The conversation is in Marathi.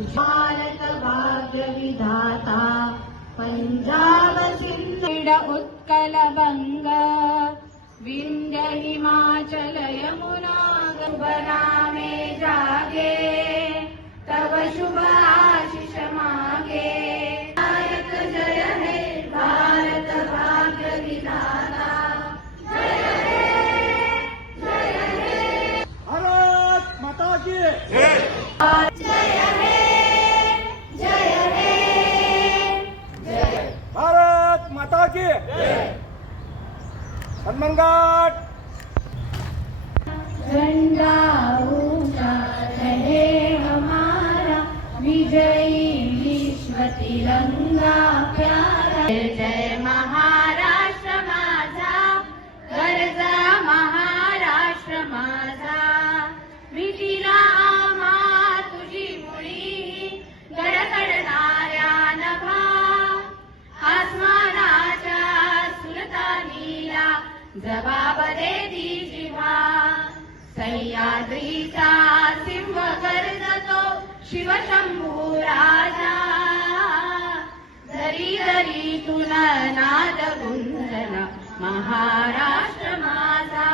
भारत भाग्य विधाता पंजाब सिंध उत्कल बंगा विंध्य हिमाचल यमुना गंगा में जागे तब शुभ आशीष मागे। भारत जय हे भारत भाग्य विधाता जय हे भारत माता की जय हे भारत माता की हनुमानगढ़ झंडा ऊंचा रहे हमारा विजयी विश्व तिरंगा प्यारा। जय महाराष्ट्र माझा गरजा महाराष्ट्र माझा विटीला आम्हा तुझी मुळी गडगडणाऱ्या नभा आसमानाच्या सुलतानीला जबाब दे दी जिव्हा। सह्याद्रीचा सिंह गर्जतो शिवशंभू राजा दरी दरी तुन नाद गुंजन महाराष्ट्र माझा।